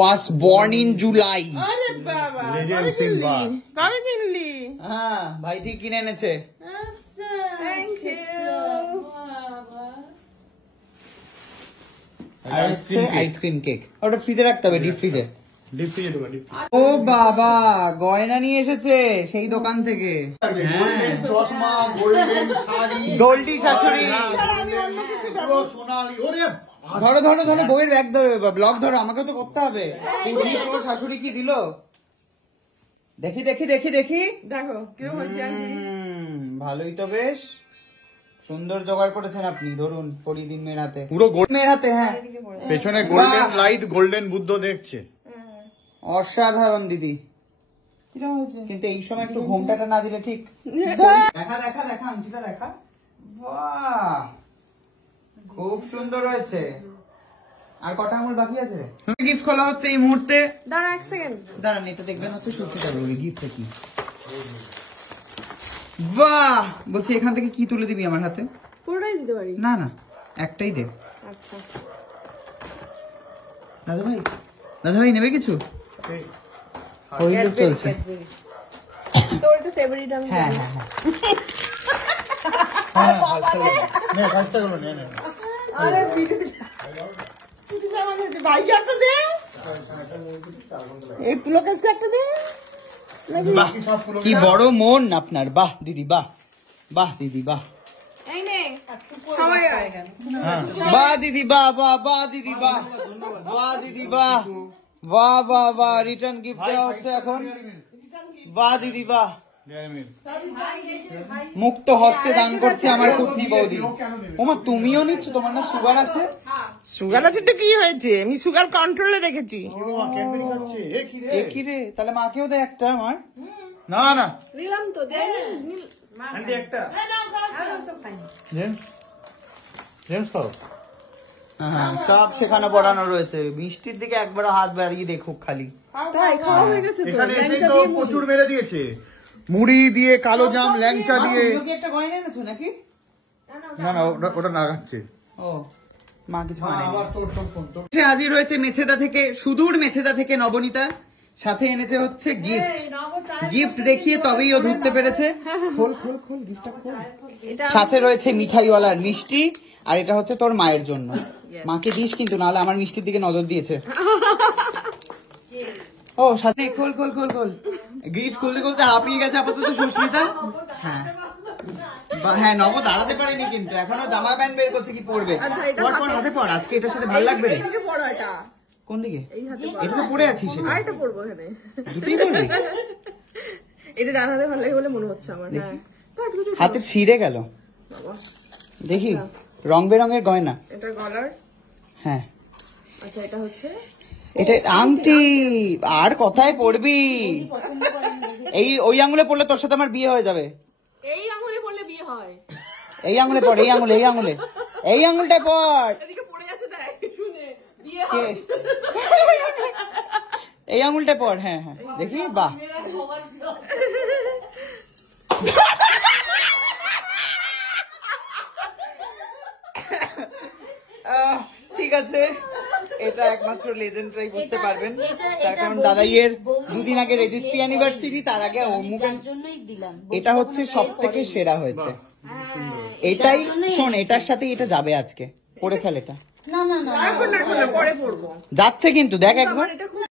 was born in July. আরে বাবা কবে কিনলি? হ্যাঁ ভাই ঠিক কিনে এনেছে। আচ্ছা থ্যাংক ইউ। আর হচ্ছে আইসক্রিম কেক। ওটা ফ্রিজে রাখতে হবে, ডিপ ফ্রিজে। ও বাবা গয়না নিয়ে এসেছে সেই দোকান থেকে। চশমা, গোল্ডেন শাড়ি, গোল্ডি শাশুড়ি। সোনালি। ওরে ধরো ধরো ধরো বইয়ের ব্যাগ ধরো, ব্লগ ধরো, আমাকে তো করতে হবে। তোর শাশুড়ি কি দিল দেখি দেখি দেখি দেখি। দেখো কেউ হচ্ছে ভালোই তো, বেশ সুন্দর জোগাড় করেছেন আপনি। ধরুন পরিয়ে দিন মেয়ের হাতে, পুরো মেয়ের হাতে। হ্যাঁ পেছনে গোল্ডেন লাইট, গোল্ডেন বুদ্ধ দেখছে। অসাধারণ দিদি, কিন্তু এই সময় একটু ঘোমটাটা না দিলে ঠিক। দেখা দেখা দেখা আংটিটা দেখা। বাহ খুব সুন্দর হয়েছে। আর কটা আঙুল বাকি আছে? গিফট খোলা হচ্ছে এই মুহূর্তে। দাঁড়া এক সেকেন্ড। দাঁড়ান এটা দেখবেন হচ্ছে সত্যি যাবে গিফটটা কি। বাহ বলছি এখান থেকে কি তুলে দিবি আমার হাতে? পুরোটাই দিতে পারি? না না একটাই দে। আচ্ছা দাদা ভাই, দাদা ভাই নেবে কিছু? ওই লোক চলছে। তোর একটা ফেভারিট আমি হ্যাঁ জানি। হ্যাঁ আরে ভাইকে একটা দে, এই পুলকেশকে একটা দে। বাহ কি বড় মন আপনার। বাহ দিদি বাহ, বাহ দিদি বাহ, এই নে সবাই আয়। বাহ দিদি বাহ, বাহ বাহ দিদি বাহ, বাহ দিদি বাহ, বাহ বাহ বাহ। রিটার্ন গিফট দেওয়া হচ্ছে এখন। বাহ দিদি বাহ, মুক্ত হস্তে দান করছে আমার কুটনি বৌদি। ওমা তুমিও নিচ্ছ? তোমার না সুগার আছে? সুগার আছে তো কি হয়েছে, আমি সুগার কন্ট্রোলে রেখেছি। এ কি রে, তাহলে মাকেও দে একটা আমার। না না নিলাম তো, দেখ হ্যাঁ সব সেখানে পড়ানো রয়েছে। বৃষ্টির দিকে একবার হাত বাড়িয়ে দেখুক খালি। তাই খাওয়া হয়ে গেছে তো? এখানে এসেই ল্যাংচা তো দিয়ে মুড়ি। প্রচুর মেরে দিয়েছে, মুড়ি দিয়ে, কালো জাম, ল্যাংচা দিয়ে। তুমিও কি একটা গয়না এনেছো নাকি? না না ওটা নাগাচ্ছে। ও মা কিছু আবার তোর ফোন তোর। হাজির হয়েছে মেছেদা থেকে, সুদূর মেছেদা থেকে নবনীতা। সাথে এনেছে হচ্ছে গিফট। গিফট দেখিয়ে তবেই ও ঢুকতে পেরেছে। খোল খোল খোল গিফটটা খোল। সাথে রয়েছে মিঠাইওয়ালার মিষ্টি, আর এটা হচ্ছে তোর মায়ের জন্য। মাকে দিস কিন্তু, নাহলে আমার মিষ্টির দিকে নজর দিয়েছে। ও সাথে খোল খোল খোল খোল। গিফট খুলতে খুলতে হাঁপিয়ে গেছে আপাতত সুস্মিতা। হ্যাঁ হ্যাঁ নব দাঁড়াতে পারেনি কিন্তু, এখনো জামা প্যান্ট বের করছে কি পরবে। পর পর হাতে পর, আজকে এটার সাথে ভালো লাগবে রে। এদিকে পড়ো এটা। কোন দিকে? এই হাতে এটা তো পরে আছিস সেটা। আর এটা পড়বো এখানে। দুটোই পরবি? এটা ডান হাতে ভালো লাগে বলে মনে হচ্ছে আমার। হ্যাঁ দেখ দুটো হাতে ছিঁড়ে গেল দেখি। রং বেরঙের গয়না। এটা গলার। হ্যাঁ আচ্ছা এটা হচ্ছে এটা আংটি। আর কথায় পড়বি? এই ওই আঙুলে পড়লে তোর সাথে আমার বিয়ে হয়ে যাবে। এই আঙুলে পড়লে বিয়ে হয়। এই আঙুলে পড়, এই আঙুলে, এই আঙুলে, এই আঙুলটায় পড়। এদিকে পড়ে যাচ্ছে দেখ, শুনে বিয়ে কে? হয়। এই আঙুলটায় পড়। হ্যাঁ হ্যাঁ দেখি। বাহ ঠিক আছে, এটা একমাত্র লেজেন্ডরাই বুঝতে পারবেন। তার কারণ দাদাইয়ের দুদিন আগে রেজিস্ট্রি অ্যানিভার্সারি, তার আগে এটা হচ্ছে সব থেকে সেরা হয়েছে। এটাই শোন, এটার সাথে এটা যাবে আজকে। পরে ফেল এটা। না না না পরে পড়বো। যাচ্ছে কিন্তু দেখ একবার। এটা খুব